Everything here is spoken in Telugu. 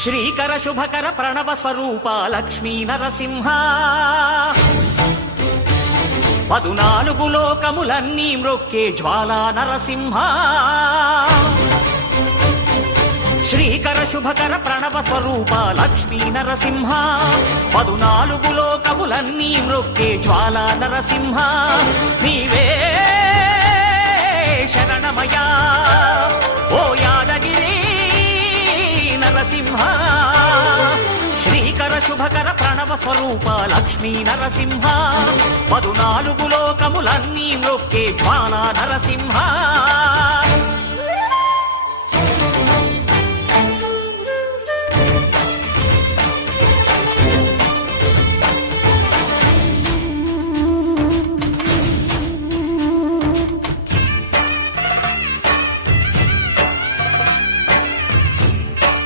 శ్రీకర శుభకర ప్రణవ స్వరూప లక్ష్మీ నరసింహ 14 లోకములన్నీ మ్రొక్కే జ్వాలా నరసింహ శ్రీకర శుభకర ప్రణవ స్వరూప లక్ష్మీ నరసింహ 14 లోకములన్నీ మ్రొక్కే జ్వాలా నరసింహ నీవే శరణమయా ఓ యాదగిరి నరసింహ శ్రీకర శుభకర ప్రణవ స్వరూప లక్ష్మీ నరసింహ 14 లోకములన్నీ మ్రొక్కే జ్వాలా నరసింహ